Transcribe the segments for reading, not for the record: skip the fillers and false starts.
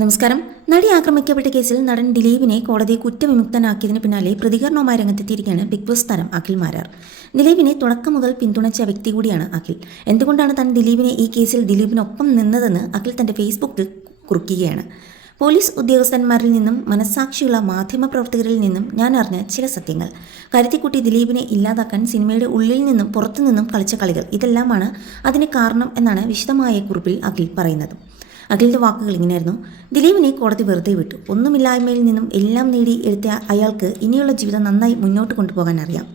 നമസ്കാരം. നടി ആക്രമിക്കപ്പെട്ട കേസിൽ നടൻ ദിലീപിനെ കോടതി കുറ്റവിമുക്തനാക്കിയതിന് പിന്നാലെ പ്രതികരണവുമായി രംഗത്തെത്തിയിരിക്കുകയാണ് ബിഗ് ബോസ് താരം അഖിൽ മാരാർ. ദിലീപിനെ തുടക്കം മുതൽ പിന്തുണച്ച വ്യക്തി കൂടിയാണ് അഖിൽ. എന്തുകൊണ്ടാണ് താൻ ദിലീപിനെ ഈ കേസിൽ ദിലീപിനൊപ്പം നിന്നതെന്ന് അഖിൽ തന്റെ ഫേസ്ബുക്കിൽ കുറിക്കുകയാണ്. പോലീസ് ഉദ്യോഗസ്ഥന്മാരിൽ നിന്നും മനസ്സാക്ഷിയുള്ള മാധ്യമപ്രവർത്തകരിൽ നിന്നും ഞാൻ അറിഞ്ഞ ചില സത്യങ്ങൾ, കരുത്തിക്കുട്ടി ദിലീപിനെ ഇല്ലാതാക്കാൻ സിനിമയുടെ ഉള്ളിൽ നിന്നും പുറത്തുനിന്നും കളിച്ച കളികൾ, ഇതെല്ലാമാണ് അതിന് കാരണം എന്നാണ് വിശദമായ കുറിപ്പിൽ അഖിൽ പറയുന്നത്. അഖിലിൻ്റെ വാക്കുകൾ ഇങ്ങനെയായിരുന്നു: ദിലീപിനെ കോടതി വെറുതെ വിട്ടു. ഒന്നുമില്ലായ്മയിൽ നിന്നും എല്ലാം നേടി എടുത്ത അയാൾക്ക് ഇനിയുള്ള ജീവിതം നന്നായി മുന്നോട്ട് കൊണ്ടുപോകാൻ അറിയാം.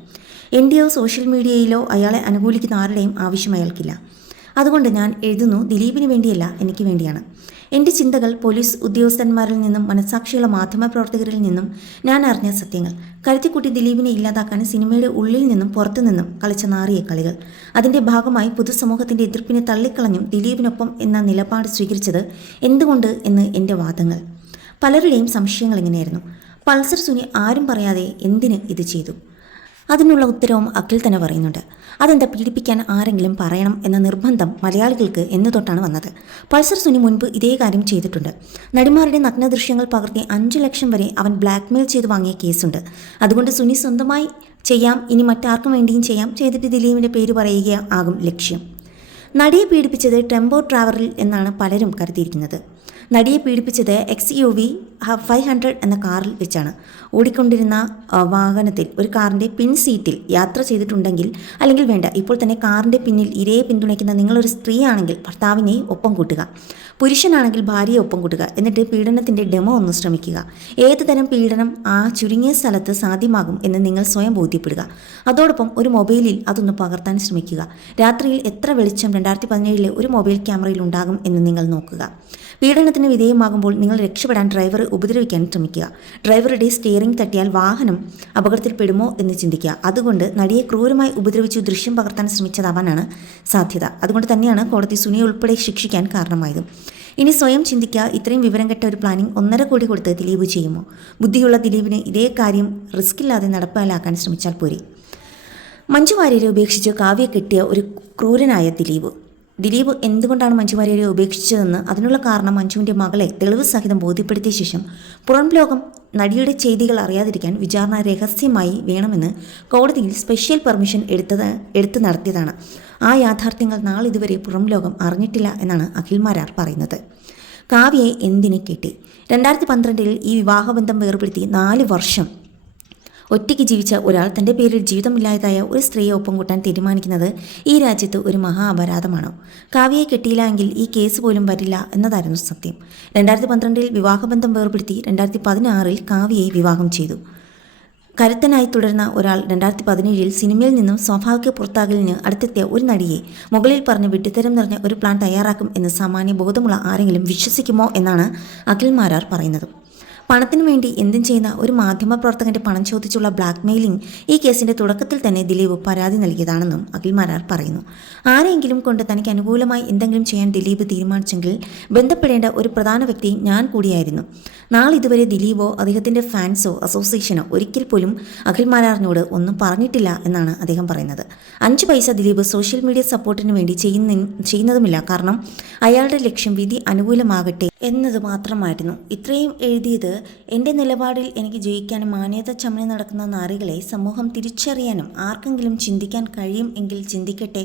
എൻ്റെയോ സോഷ്യൽ മീഡിയയിലോ അയാളെ അനുകൂലിക്കുന്ന ആരുടെയും ആവശ്യം അയാൾക്കില്ല. അതുകൊണ്ട് ഞാൻ എഴുതുന്നു, ദിലീപിന് വേണ്ടിയല്ല, എനിക്ക് വേണ്ടിയാണ്. എൻ്റെ ചിന്തകൾ പോലീസ് ഉദ്യോഗസ്ഥന്മാരിൽ നിന്നും മനസ്സാക്ഷിയുള്ള മാധ്യമപ്രവർത്തകരിൽ നിന്നും ഞാൻ അറിഞ്ഞ സത്യങ്ങൾ, കരുത്തിക്കുട്ടി ദിലീപിനെ ഇല്ലാതാക്കാൻ സിനിമയുടെ ഉള്ളിൽ നിന്നും പുറത്തുനിന്നും കളിച്ച നാറിയ കളികൾ, അതിൻ്റെ ഭാഗമായി പൊതുസമൂഹത്തിൻ്റെ എതിർപ്പിനെ തള്ളിക്കളഞ്ഞും ദിലീപിനൊപ്പം എന്ന നിലപാട് സ്വീകരിച്ചത് എന്തുകൊണ്ട് എന്ന് എൻ്റെ വാദങ്ങൾ. പലരുടെയും സംശയങ്ങൾ ഇങ്ങനെയായിരുന്നു: പൾസർ സുനി ആരും പറയാതെ എന്തിന് ഇത് ചെയ്തു? അതിനുള്ള ഉത്തരവും അഖിൽ തന്നെ പറയുന്നുണ്ട്. അതെന്താ, പീഡിപ്പിക്കാൻ ആരെങ്കിലും പറയണം എന്ന നിർബന്ധം മലയാളികൾക്ക് എന്ന് തൊട്ടാണ് വന്നത്. പൾസർ സുനി മുൻപ് ഇതേ കാര്യം ചെയ്തിട്ടുണ്ട്. നടിമാരുടെ നഗ്ന ദൃശ്യങ്ങൾ പകർത്തി 5 ലക്ഷം വരെ അവൻ ബ്ലാക്ക്മെയിൽ ചെയ്ത് വാങ്ങിയ കേസുണ്ട്. അതുകൊണ്ട് സുനി സ്വന്തമായി ചെയ്യാം, ഇനി മറ്റാർക്കും വേണ്ടിയും ചെയ്യാം, ചെയ്തിട്ട് ദിലീപിൻ്റെ പേര് പറയുക ആകും ലക്ഷ്യം. നടിയെ പീഡിപ്പിച്ചത് ടെമ്പോ ട്രാവലറിൽ എന്നാണ് പലരും കരുതിയിരിക്കുന്നത്. നടിയെ പീഡിപ്പിച്ചത് XUV 500 എന്ന കാറിൽ വെച്ചാണ്. ഓടിക്കൊണ്ടിരുന്ന വാഹനത്തിൽ ഒരു കാറിൻ്റെ പിൻ സീറ്റിൽ യാത്ര ചെയ്തിട്ടുണ്ടെങ്കിൽ, അല്ലെങ്കിൽ വേണ്ട, ഇപ്പോൾ തന്നെ കാറിൻ്റെ പിന്നിൽ ഇരയെ പിന്തുണയ്ക്കുന്ന നിങ്ങളൊരു സ്ത്രീയാണെങ്കിൽ ഭർത്താവിനെ ഒപ്പം കൂട്ടുക, പുരുഷനാണെങ്കിൽ ഭാര്യയെ ഒപ്പം കൂട്ടുക, എന്നിട്ട് പീഡനത്തിൻ്റെ ഡെമോ ഒന്ന് ശ്രമിക്കുക. ഏത് തരം പീഡനം ആ ചുരുങ്ങിയ സ്ഥലത്ത് സാധ്യമാകും എന്ന് നിങ്ങൾ സ്വയം ബോധ്യപ്പെടുക. അതോടൊപ്പം ഒരു മൊബൈലിൽ അതൊന്ന് പകർത്താൻ ശ്രമിക്കുക. രാത്രിയിൽ എത്ര വെളിച്ചം 2017 ഒരു മൊബൈൽ ക്യാമറയിൽ ഉണ്ടാകും എന്ന് നിങ്ങൾ നോക്കുക. പീഡനത്തിന് വിധേയമാകുമ്പോൾ നിങ്ങൾ രക്ഷപ്പെടാൻ ഡ്രൈവറെ ഉപദ്രവിക്കാൻ ശ്രമിക്കുക. ഡ്രൈവറുടെ സ്റ്റിയറിംഗ് തട്ടിയാൽ വാഹനം അപകടത്തിൽപ്പെടുമോ എന്ന് ചിന്തിക്കുക. അതുകൊണ്ട് നടിയെ ക്രൂരമായി ഉപദ്രവിച്ചു ദൃശ്യം പകർത്താൻ ശ്രമിച്ചതാവാനാണ് സാധ്യത. അതുകൊണ്ട് തന്നെയാണ് കോടതി സുനിയെ ഉൾപ്പെടെ ശിക്ഷിക്കാൻ കാരണമായത്. ഇനി സ്വയം ചിന്തിക്കുക, ഇത്രയും വിവരം കെട്ട ഒരു പ്ലാനിംഗ് 1.5 കോടി കൊടുത്ത് ദിലീപ് ചെയ്യുമോ? ബുദ്ധിയുള്ള ദിലീപിന് ഇതേ കാര്യം റിസ്കില്ലാതെ നടപ്പാലാക്കാൻ ശ്രമിച്ചാൽ പോരെ? മഞ്ജു വാര്യരെ ഉപേക്ഷിച്ച് കാവ്യ കെട്ടിയ ഒരു ക്രൂരനായ ദിലീപ് എന്തുകൊണ്ടാണ് മഞ്ജു വാര്യരെ ഉപേക്ഷിച്ചതെന്ന്, അതിനുള്ള കാരണം മഞ്ജുവിൻ്റെ മകളെ തെളിവ് സഹിതം ബോധ്യപ്പെടുത്തിയ ശേഷം പുറം ലോകം നടിയുടെ ചെയ്തികൾ അറിയാതിരിക്കാൻ വിചാരണ രഹസ്യമായി വേണമെന്ന് കോടതിയിൽ സ്പെഷ്യൽ പെർമിഷൻ എടുത്ത് നടത്തിയതാണ്. ആ യാഥാർത്ഥ്യങ്ങൾ നാളിതുവരെ പുറം ലോകം അറിഞ്ഞിട്ടില്ല എന്നാണ് അഖിൽ മാരാർ പറയുന്നത്. കാവ്യയെ എന്തിനെ കെട്ടി? 2012 ഈ വിവാഹബന്ധം വേർപെടുത്തി 4 വർഷം ഒറ്റയ്ക്ക് ജീവിച്ച ഒരാൾ തൻ്റെ പേരിൽ ജീവിതമില്ലാതായ ഒരു സ്ത്രീയെ ഒപ്പം കൂട്ടാൻ തീരുമാനിക്കുന്നത് ഈ രാജ്യത്ത് ഒരു മഹാ അപരാധമാണോ? കാവ്യയെ കെട്ടിയില്ല എങ്കിൽ ഈ കേസ് പോലും വരില്ല എന്നതായിരുന്നു സത്യം. 2012 വിവാഹബന്ധം വേർപെടുത്തി 2016 കാവ്യയെ വിവാഹം ചെയ്തു. കരുത്തനായി തുടർന്ന ഒരാൾ 2017 സിനിമയിൽ നിന്നും സ്വാഭാവിക പുറത്താകലിന് അടുത്തെത്തിയ ഒരു നടിയെ മുകളിൽ പറഞ്ഞ് വിഡ്ഢിത്തരം നിറഞ്ഞ ഒരു പ്ലാൻ തയ്യാറാക്കും എന്ന് സാമാന്യ ബോധമുള്ള ആരെങ്കിലും വിശ്വസിക്കുമോ എന്നാണ് അഖിൽ മാരാർ പറയുന്നത്. പണത്തിനു വേണ്ടി എന്തും ചെയ്യുന്ന ഒരു മാധ്യമപ്രവർത്തകന്റെ പണം ചോദിച്ചുള്ള ബ്ലാക്ക്മെയിലിംഗ് ഈ കേസിന്റെ തുടക്കത്തിൽ തന്നെ ദിലീപ് പരാതി നൽകിയതാണെന്നും അഖിൽ മാരാർ പറയുന്നു. ആരെങ്കിലും കൊണ്ട് തനിക്ക് അനുകൂലമായി എന്തെങ്കിലും ചെയ്യാൻ ദിലീപ് തീരുമാനിച്ചെങ്കിൽ ബന്ധപ്പെടേണ്ട ഒരു പ്രധാന വ്യക്തി ഞാൻ കൂടിയായിരുന്നു. നാളിതുവരെ ദിലീപോ അദ്ദേഹത്തിൻ്റെ ഫാൻസോ അസോസിയേഷനോ ഒരിക്കൽ പോലും അഖിൽ മാരാറിനോട് ഒന്നും പറഞ്ഞിട്ടില്ല എന്നാണ് അദ്ദേഹം പറയുന്നത്. 5 പൈസ ദിലീപ് സോഷ്യൽ മീഡിയ സപ്പോർട്ടിന് വേണ്ടി ചെയ്യുന്നതുമില്ല. കാരണം അയാളുടെ ലക്ഷ്യം വിധി അനുകൂലമാകട്ടെ എന്നത് മാത്രമായിരുന്നു. ഇത്രയും എഴുതിയത് എൻ്റെ നിലപാടിൽ എനിക്ക് ജയിക്കാനും മാന്യത ചമഞ്ഞ് നടക്കുന്ന നാറികളെ സമൂഹം തിരിച്ചറിയാനും ആർക്കെങ്കിലും ചിന്തിക്കാൻ കഴിയും എങ്കിൽ ചിന്തിക്കട്ടെ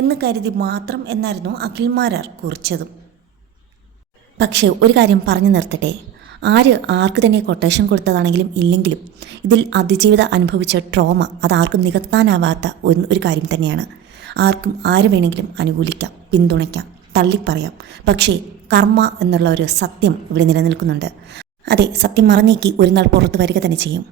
എന്ന് കരുതി മാത്രം എന്നായിരുന്നു അഖിൽ മാരാർ കുറിച്ചതും. പക്ഷേ ഒരു കാര്യം പറഞ്ഞു നിർത്തട്ടെ, ആർക്ക് തന്നെ കൊട്ടേഷൻ കൊടുത്തതാണെങ്കിലും ഇല്ലെങ്കിലും ഇതിൽ അതിജീവിത അനുഭവിച്ച ട്രോമ അതാർക്കും നികത്താനാവാത്ത ഒരു കാര്യം തന്നെയാണ്. ആര് വേണമെങ്കിലും അനുകൂലിക്കാം, പിന്തുണയ്ക്കാം, തള്ളിപ്പറയാം. പക്ഷേ കർമ്മ എന്നുള്ള ഒരു സത്യം ഇവിടെ നിലനിൽക്കുന്നുണ്ട്. അതെ, സത്യം മറന്നേക്ക് ഒരു നാൾ പുറത്തു വരിക തന്നെ ചെയ്യും.